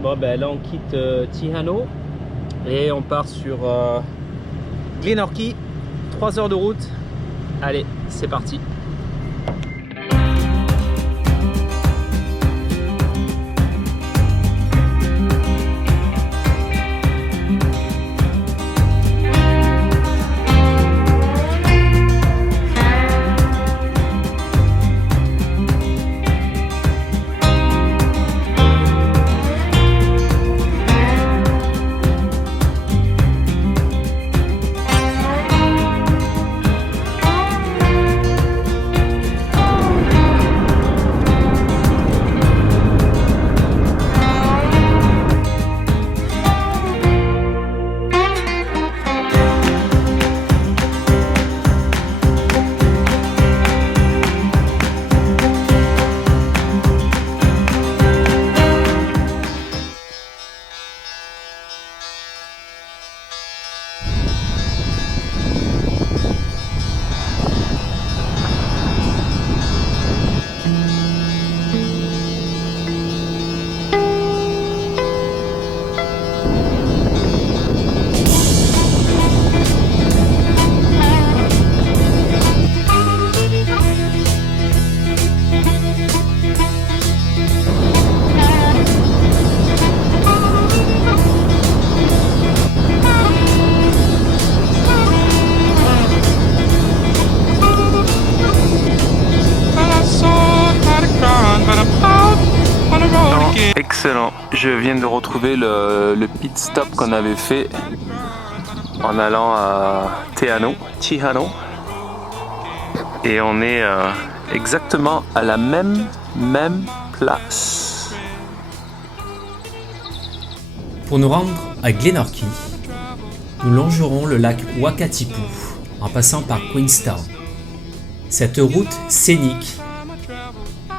Bon ben là on quitte Tihano et on part sur Glenorchy, 3 heures de route. Allez, c'est parti. Excellent, je viens de retrouver le pit stop qu'on avait fait en allant à Tihano, et on est exactement à la même place. Pour nous rendre à Glenorchy, nous longerons le lac Wakatipu en passant par Queenstown. Cette route scénique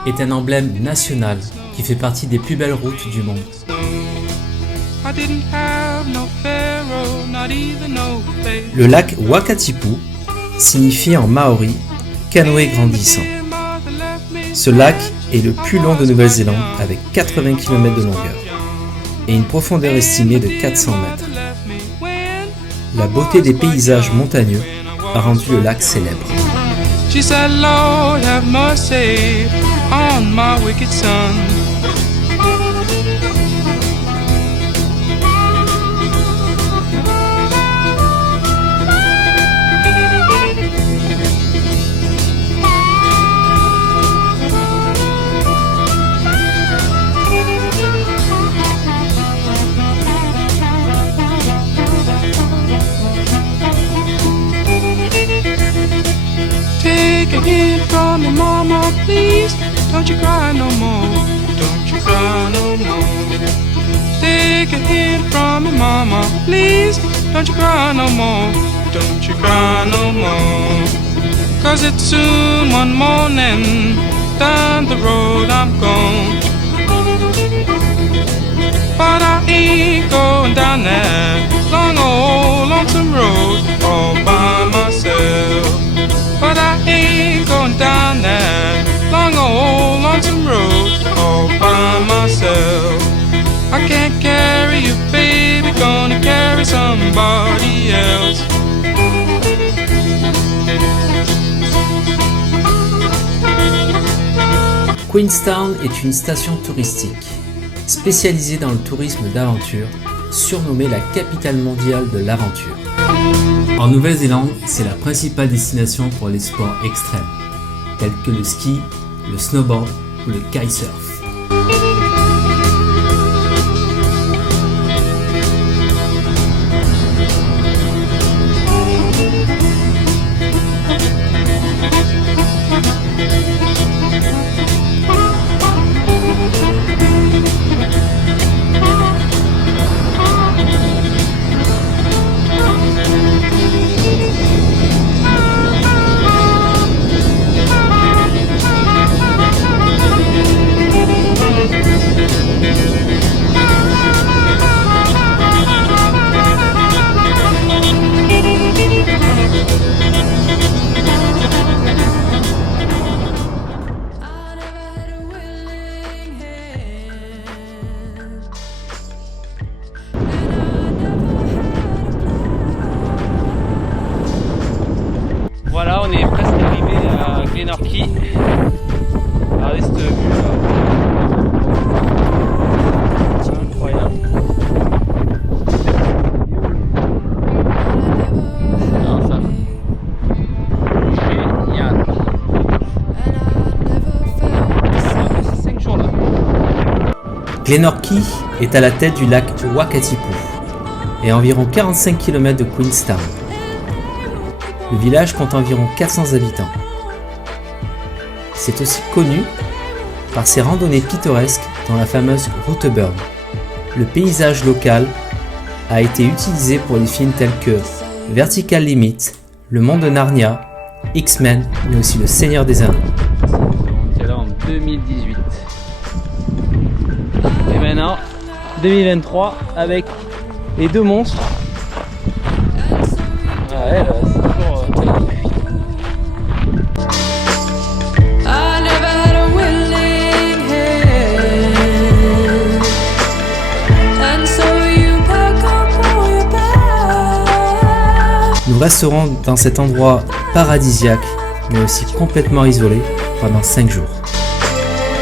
est un emblème national qui fait partie des plus belles routes du monde. Le lac Wakatipu signifie en maori « canoë grandissant ». Ce lac est le plus long de Nouvelle-Zélande avec 80 km de longueur et une profondeur estimée de 400 mètres. La beauté des paysages montagneux a rendu le lac célèbre. She said, Lord, have mercy on my wicked son. Take a hint from me, mama, please. Don't you cry no more. Don't you cry no more. Take a hint from me, mama, please. Don't you cry no more. Don't you cry no more. 'Cause it's soon one morning. Down the road I'm gone. But I ain't going down that long old lonesome road all by myself. But I ain't going down that long old lonesome road all by myself. I can't carry you, baby, gonna carry somebody else. Queenstown est une station touristique spécialisée dans le tourisme d'aventure, surnommée la capitale mondiale de l'aventure. En Nouvelle-Zélande, c'est la principale destination pour les sports extrêmes, tels que le ski, le snowboard ou le kitesurf. Glenorchy est à la tête du lac Wakatipu et à environ 45 km de Queenstown. Le village compte environ 400 habitants. C'est aussi connu par ses randonnées pittoresques dans la fameuse route Burn. Le paysage local a été utilisé pour des films tels que Vertical Limit, Le Monde de Narnia, X-Men, mais aussi Le Seigneur des Anneaux. On était là en 2018. Et maintenant, 2023 avec les deux monstres. Ah ouais, là, c'est toujours... I never had a willing hand, and so you pack up all your bags. Nous resterons dans cet endroit paradisiaque, mais aussi complètement isolé, pendant 5 jours.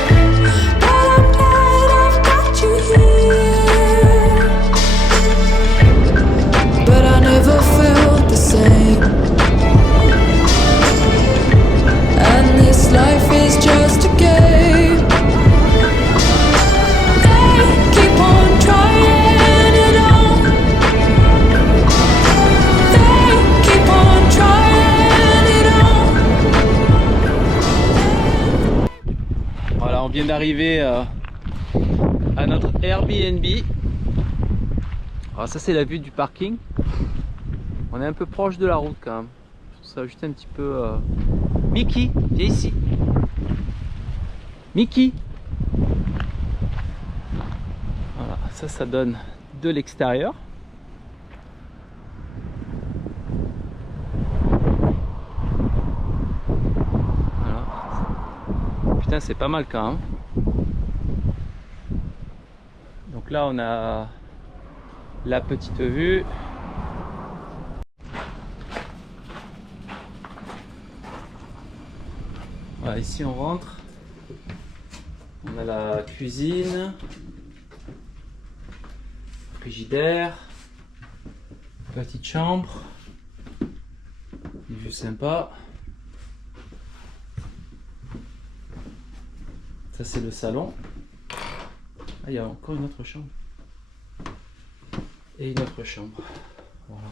But I'm glad I've got you here. But I never felt the same. And this life is just a game. They keep on trying it on. They keep on trying it on. Voilà, on vient d'arriver à notre Airbnb. Alors ça c'est la vue du parking. On est un peu proche de la route quand même. Je trouve ça juste un petit peu... Mickey, viens ici. Mickey. Voilà, ça donne de l'extérieur. Voilà. Putain, c'est pas mal quand même. Donc là, on a la petite vue. Voilà, ici on rentre. On a la cuisine, frigidaire, petite chambre, une vue sympa. Ça c'est le salon. Ah, il y a encore une autre chambre. Et une autre chambre. Voilà.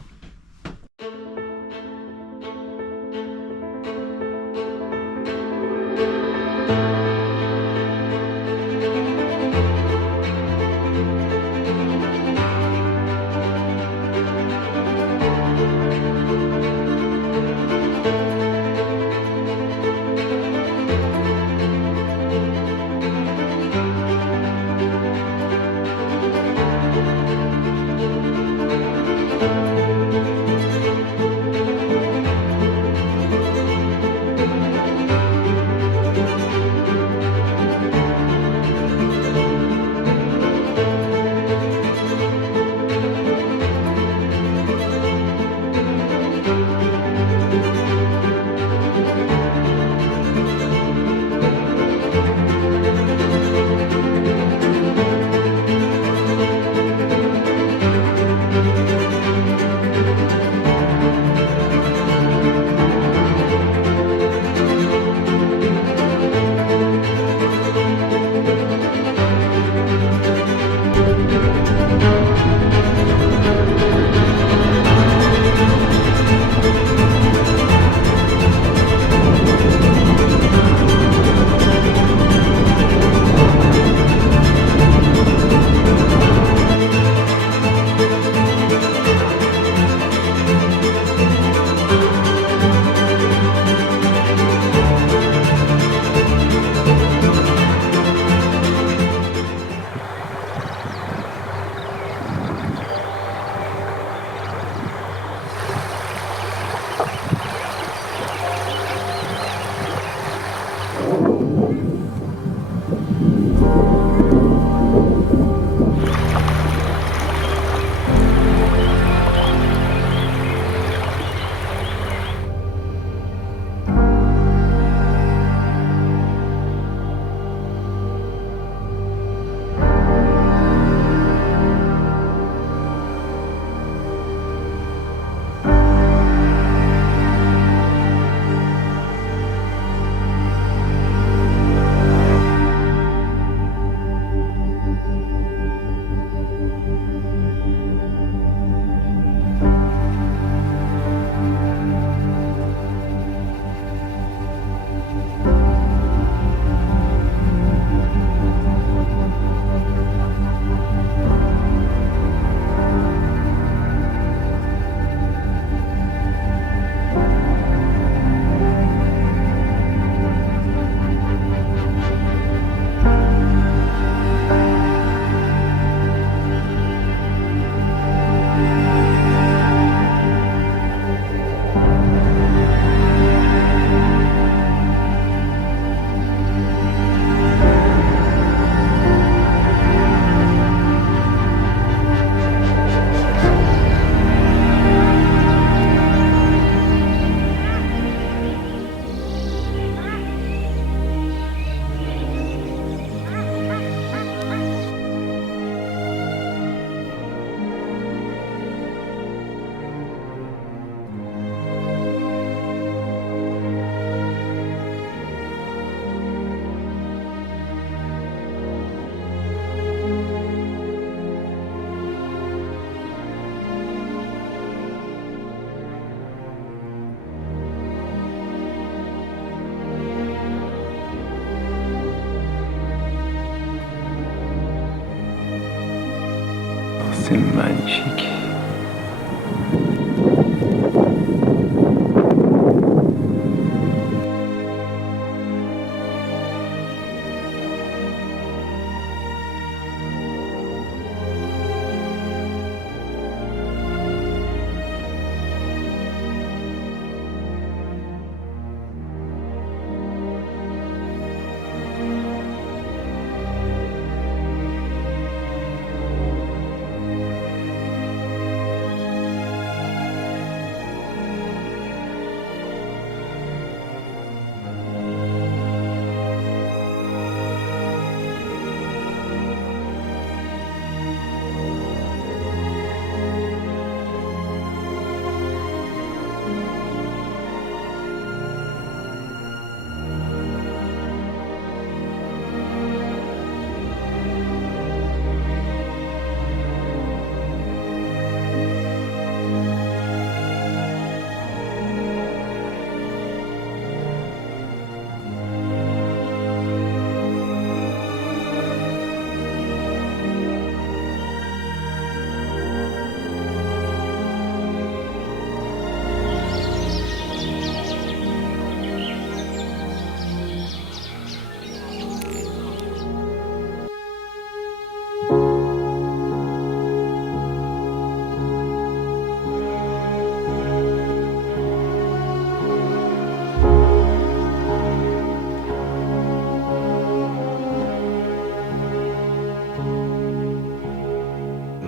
c'est magnifique.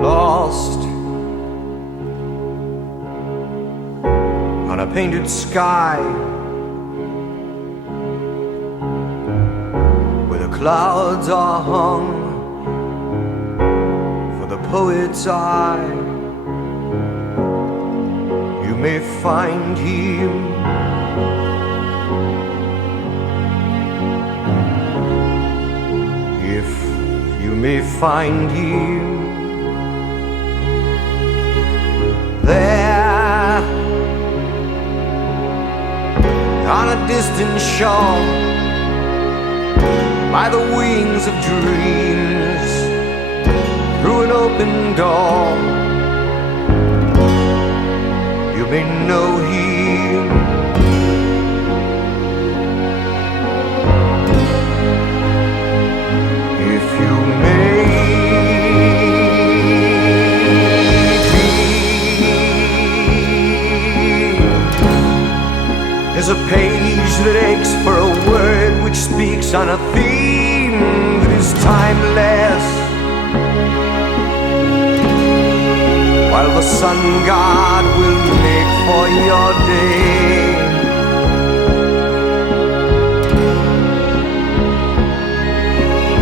Lost on a painted sky where the clouds are hung for the poet's eye. You may find him if you may find him there on a distant shore by the wings of dreams through an open door. You may know him if you may. There's a page that aches for a word which speaks on a theme that is timeless, while the sun god will make for your day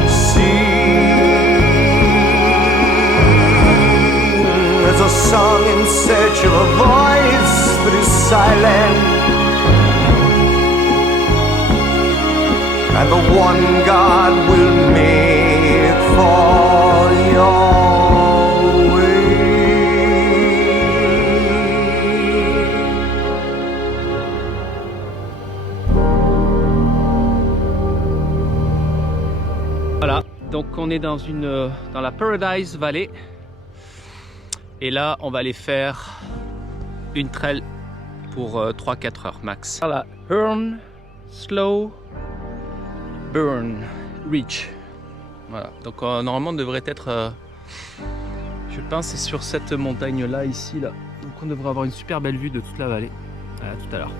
sing as a song in search of a voice that is silent, and the one God will make for your way. Voilà, donc on est dans la Paradise Valley. Et là, on va aller faire une trail pour 3-4 heures max. Voilà, Burn Slow Burn Ridge. Voilà, donc normalement on devrait être, je pense c'est sur cette montagne là, ici là. Donc on devrait avoir une super belle vue de toute la vallée. À tout à l'heure.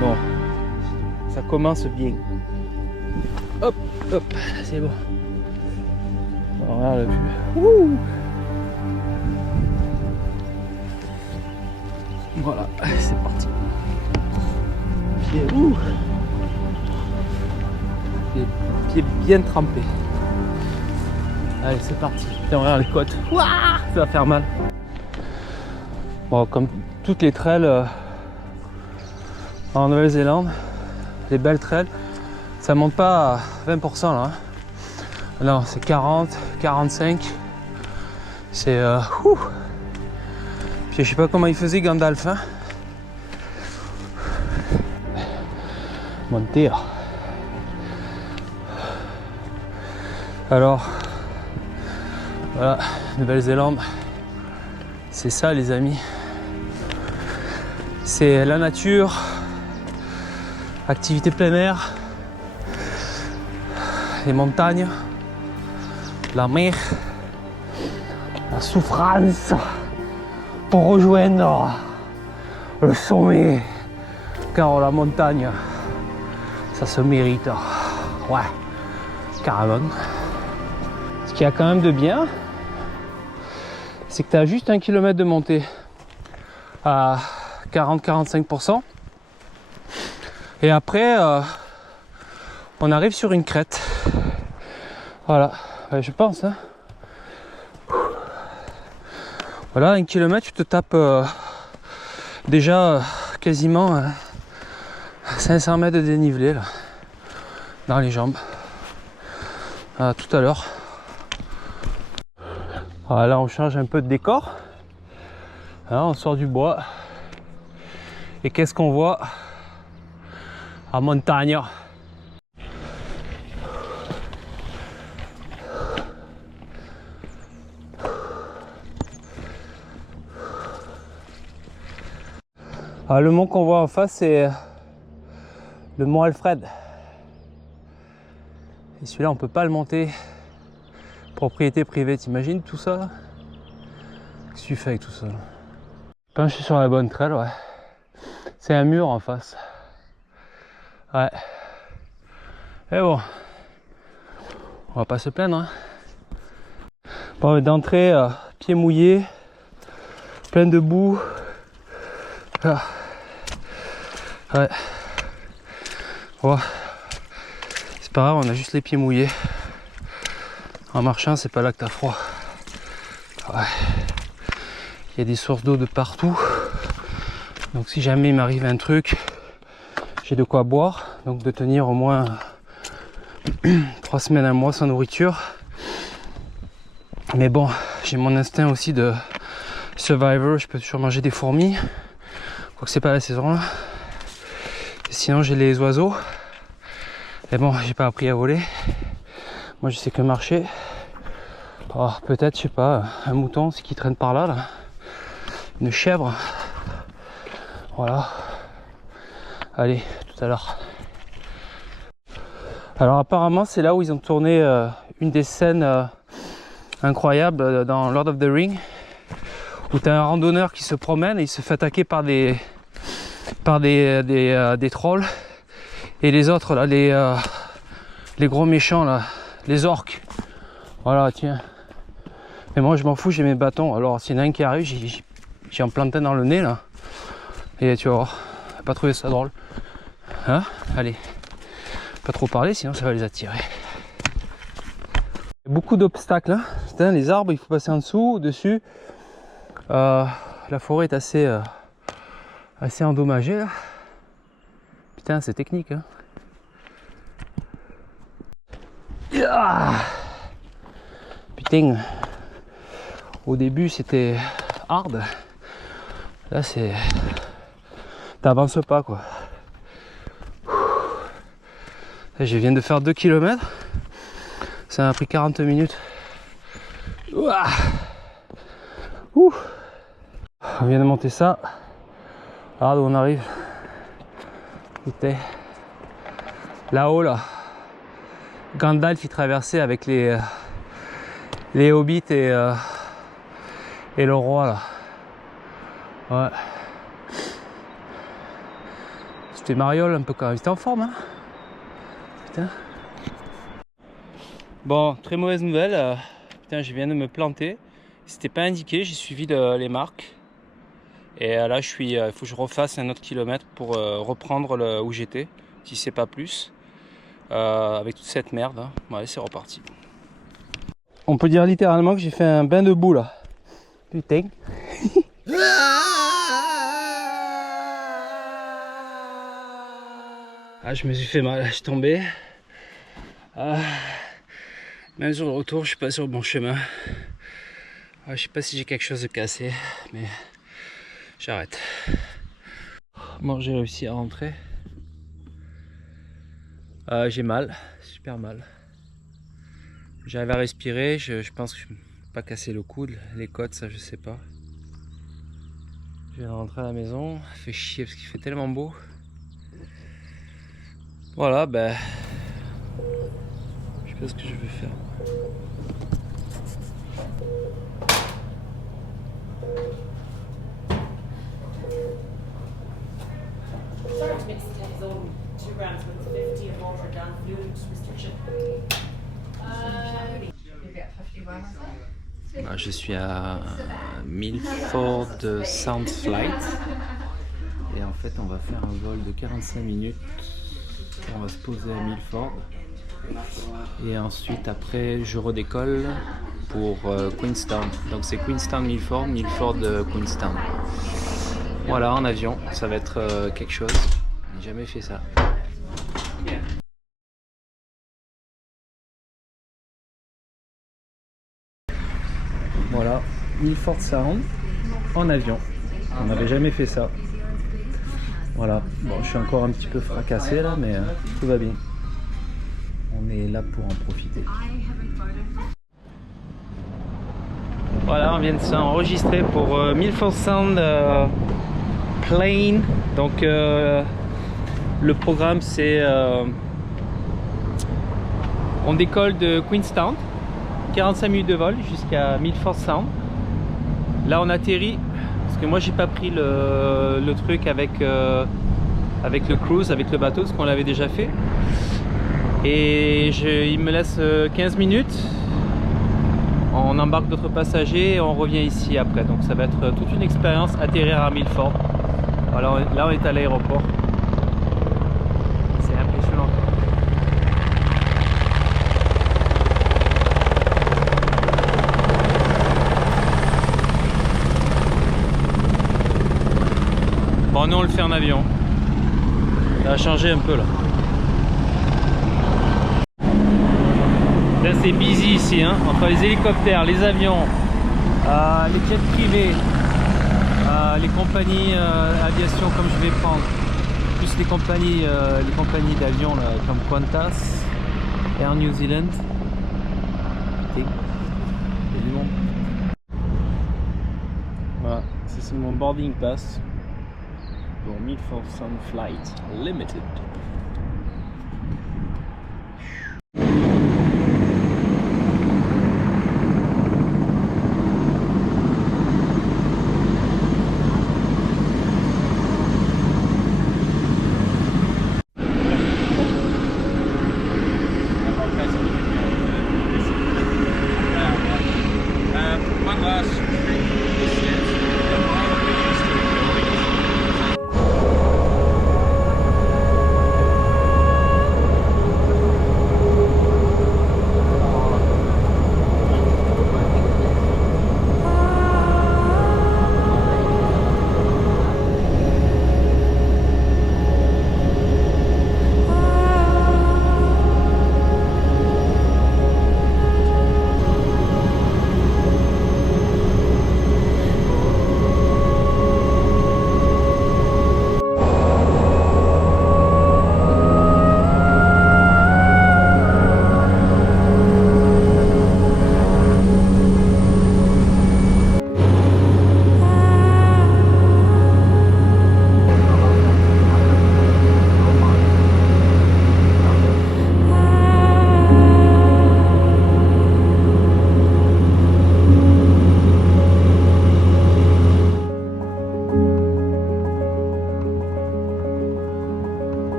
Bon, ça commence bien. Hop, hop, c'est bon. Alors, regarde la vue. Ouh. Voilà, c'est parti. Ouh. Pieds bien trempés. Allez, c'est parti. Putain, regarde les côtes. Ouah, ça va faire mal. Bon, comme toutes les trails en Nouvelle-Zélande, les belles trails, ça monte pas à 20% là. Non, c'est 40, 45. C'est Puis je sais pas comment il faisait Gandalf, hein. Monter. Alors, voilà, Nouvelle-Zélande, C'est ça les amis. C'est la nature, activité plein air, les montagnes, la mer, la souffrance pour rejoindre le sommet. Car la montagne, ça se mérite. Ouais, carrément. Ce qu'il y a quand même de bien, c'est que tu as juste 1 kilomètre de montée à 40-45%. Et après, on arrive sur une crête. Voilà, je pense. Hein. Voilà, 1 kilomètre, tu te tapes déjà quasiment 500 mètres de dénivelé là, dans les jambes. Tout à l'heure. Là, on change un peu de décor. On sort du bois. Et qu'est-ce qu'on voit? En montagne. Le mont qu'on voit en face, c'est le mont Alfred. Et celui-là, on peut pas le monter. Propriété privée, t'imagines tout ça là? Qu'est-ce que tu fais avec tout ça là? Je pense que je suis sur la bonne trail, ouais. C'est un mur en face. Ouais. Et bon, on va pas se plaindre. Hein. Bon, d'entrée, pieds mouillés, plein de boue. Ah. Ouais. Ouais. C'est pas grave, on a juste les pieds mouillés. En marchant, c'est pas là que t'as froid. Ouais. Il y a des sources d'eau de partout. Donc si jamais il m'arrive un truc, j'ai de quoi boire. Donc de tenir au moins 3 semaines, 1 mois sans nourriture. Mais bon, j'ai mon instinct aussi de survivor. Je peux toujours manger des fourmis. Quoique c'est pas la saison là. Sinon j'ai les oiseaux. Et bon, j'ai pas appris à voler. Moi je sais que marcher. Oh, peut-être, je sais pas, un mouton, ce qui traîne par là, là. Une chèvre. Voilà. Allez, tout à l'heure. Alors apparemment c'est là où ils ont tourné une des scènes incroyables dans Lord of the Rings, où tu as un randonneur qui se promène et il se fait attaquer par des trolls, et les autres là, les gros méchants là, les orques. Voilà, tiens. Mais moi je m'en fous, j'ai mes bâtons. Alors s'il y en a un qui arrive, j'ai en planté dans le nez là. Et tu vas voir, pas trouvé ça drôle. Hein? Allez, pas trop parler sinon ça va les attirer. Beaucoup d'obstacles, hein. Putain, les arbres il faut passer en dessous, au-dessus. La forêt est assez endommagée là. Putain, c'est technique, hein. Putain, au début c'était hard. Là c'est, t'avances pas quoi. Là, je viens de faire 2 km. Ça m'a pris 40 minutes. Ouah. Ouh. On vient de monter ça. Regarde où on arrive. Putain. Là-haut là. Gandalf il traversait avec les hobbits et le roi là. Ouais. C'était mariole un peu quand même. C'était en forme, hein. Putain. Bon, très mauvaise nouvelle. Putain, je viens de me planter. C'était pas indiqué, j'ai suivi les marques. Et là, je suis. Il faut que je refasse un autre kilomètre pour reprendre où j'étais, si c'est pas plus. Avec toute cette merde. Hein. Bon, allez, c'est reparti. On peut dire littéralement que j'ai fait un bain de boue là. Putain. Je me suis fait mal, je suis tombé. Même sur le retour, je suis pas sur le bon chemin. Je sais pas si j'ai quelque chose de cassé, mais j'arrête. Bon, j'ai réussi à rentrer. J'ai mal, super mal. J'arrive à respirer, je pense que je ne vais pas casser le coude, les côtes, ça je sais pas. Je viens de rentrer à la maison, fait chier parce qu'il fait tellement beau. Voilà, ben, je sais pas ce que je vais faire. Sorry to mix his own 2 grams with 50 of water down fluid restriction. Je suis à Milford Sound Flight et en fait on va faire un vol de 45 minutes. On va se poser à Milford et ensuite après je redécolle pour Queenstown. Donc c'est Queenstown Milford, Milford Queenstown. Voilà, en avion, ça va être quelque chose. J'ai jamais fait ça. Voilà, Milford Sound en avion. On n'avait jamais fait ça. Voilà, bon, je suis encore un petit peu fracassé là, mais tout va bien. On est là pour en profiter. Voilà, on vient de s'enregistrer pour Milford Sound Plane. Donc le programme c'est on décolle de Queenstown, 45 minutes de vol jusqu'à Milford Sound. Là on atterrit parce que moi j'ai pas pris le truc avec le cruise, avec le bateau, parce qu'on l'avait déjà fait. Et il me laisse 15 minutes. On embarque d'autres passagers et on revient ici après. Donc ça va être toute une expérience atterrir à Milford. Alors là on est à l'aéroport. C'est impressionnant. Bon, nous on le fait en avion. Ça a changé un peu là. Là c'est busy ici, hein, entre les hélicoptères, les avions, les jets privés, les compagnies aviation comme je vais prendre, plus les compagnies d'avions comme Qantas, Air New Zealand. Putain, il y a du monde. Voilà, c'est mon boarding pass pour Milford Sound Flight Limited.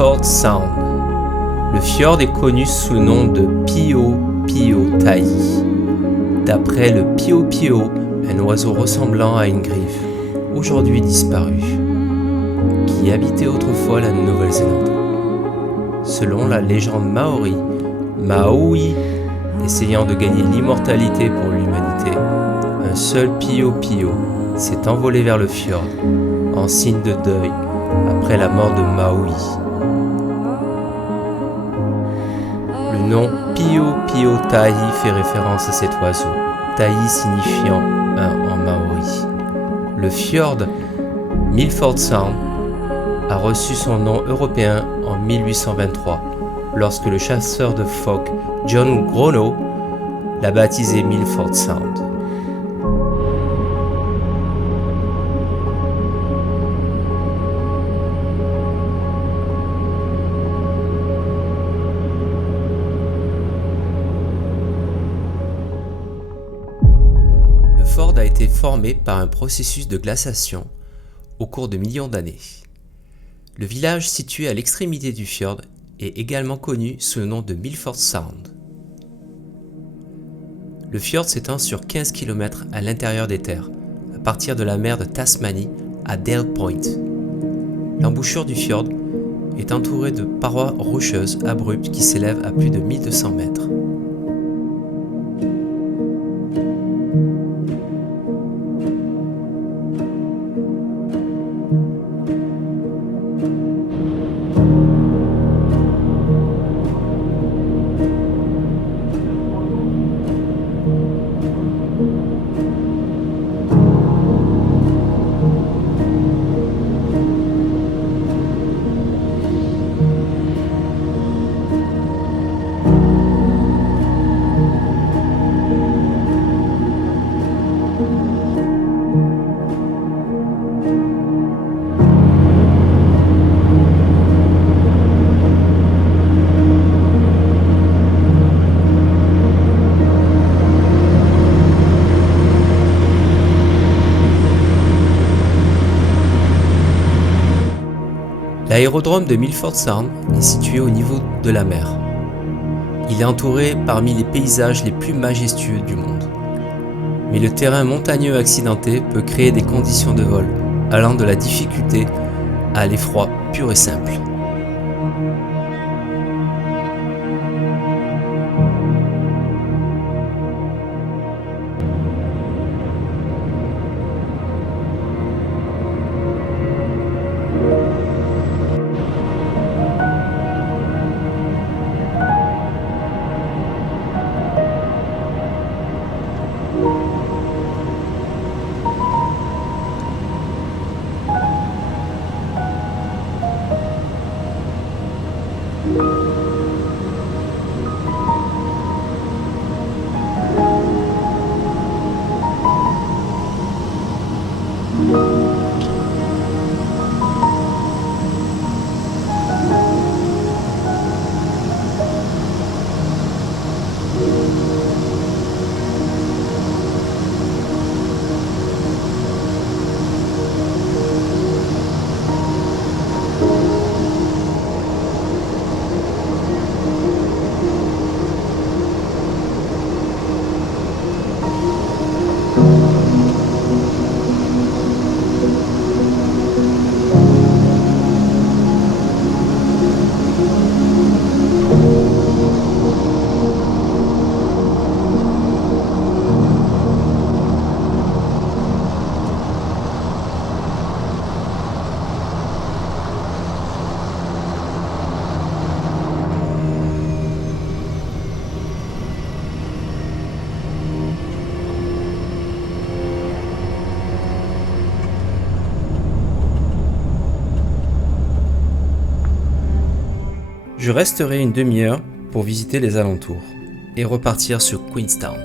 Milford Sound. Le fjord est connu sous le nom de Pio Pio Tai, d'après le pio pio, un oiseau ressemblant à une griffe, aujourd'hui disparu, qui habitait autrefois la Nouvelle-Zélande. Selon la légende maori, Maui, essayant de gagner l'immortalité pour l'humanité, un seul pio pio s'est envolé vers le fjord, en signe de deuil, après la mort de Maui. Le nom Pio Pio Tai fait référence à cet oiseau, Tai signifiant un en maori. Le fjord Milford Sound a reçu son nom européen en 1823, lorsque le chasseur de phoques John Grono l'a baptisé Milford Sound. Le fjord a été formé par un processus de glaciation au cours de millions d'années. Le village situé à l'extrémité du fjord est également connu sous le nom de Milford Sound. Le fjord s'étend sur 15 km à l'intérieur des terres, à partir de la mer de Tasmanie à Dale Point. L'embouchure du fjord est entourée de parois rocheuses abruptes qui s'élèvent à plus de 1200 mètres. L'aérodrome de Milford Sound est situé au niveau de la mer. Il est entouré parmi les paysages les plus majestueux du monde. Mais le terrain montagneux accidenté peut créer des conditions de vol, allant de la difficulté à l'effroi pur et simple. Je resterai une demi-heure pour visiter les alentours et repartir sur Queenstown.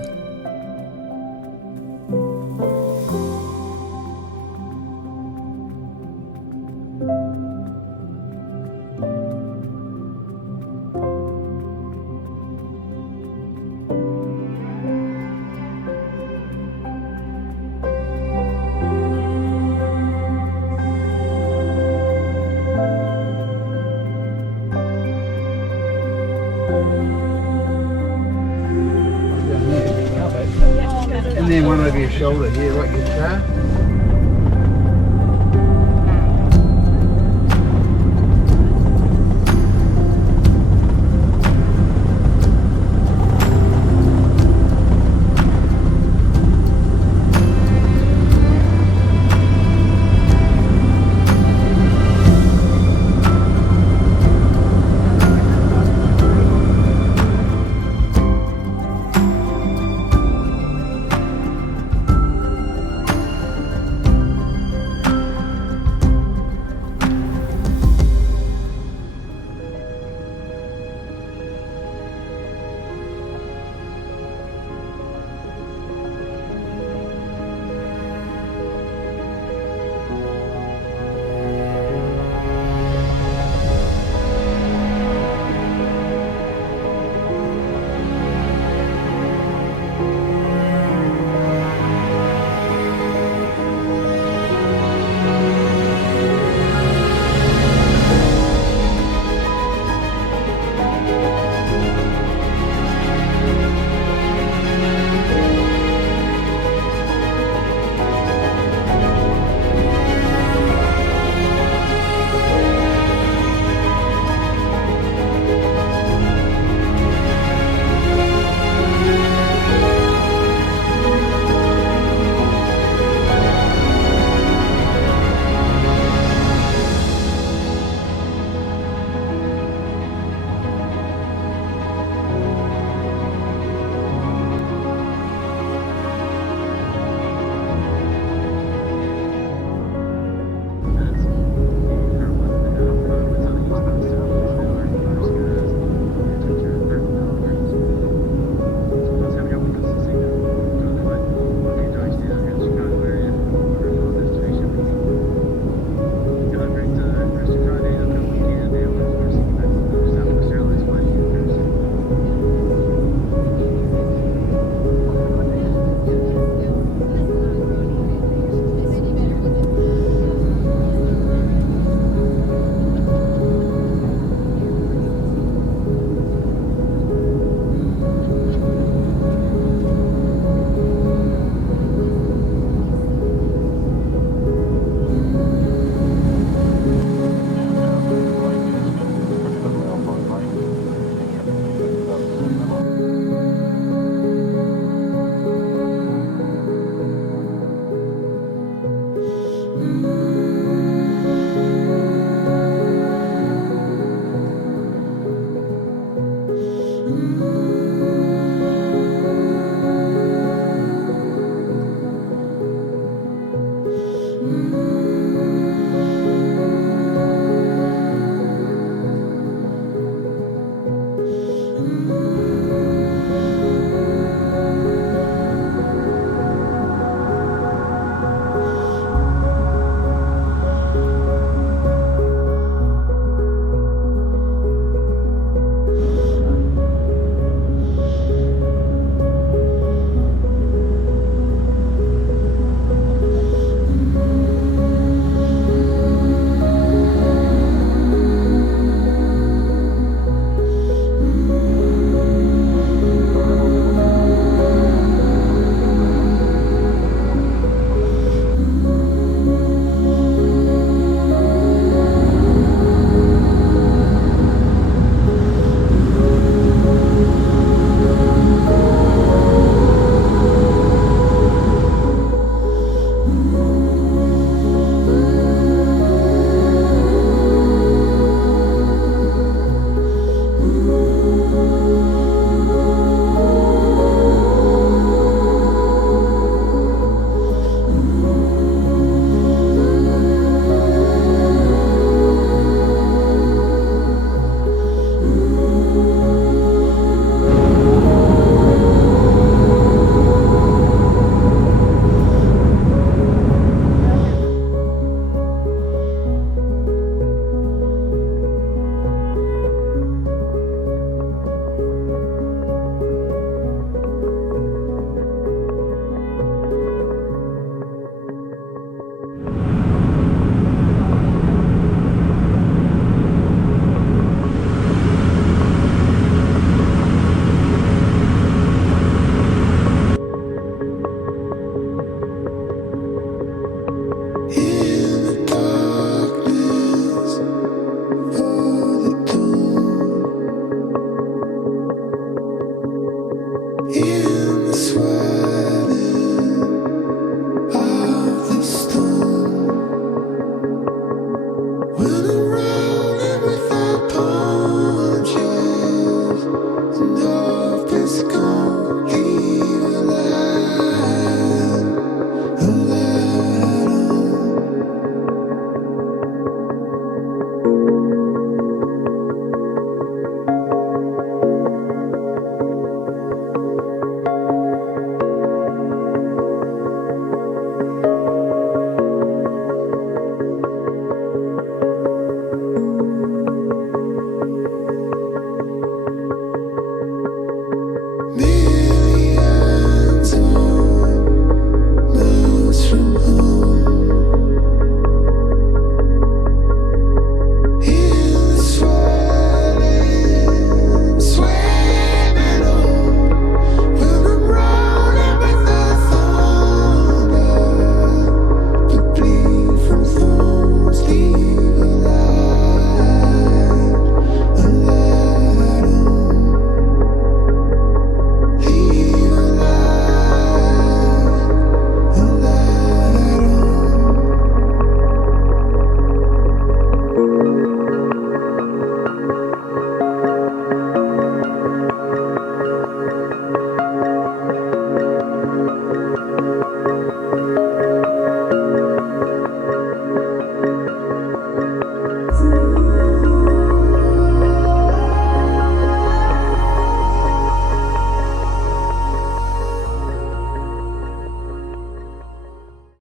And then one over your shoulder here, right your car.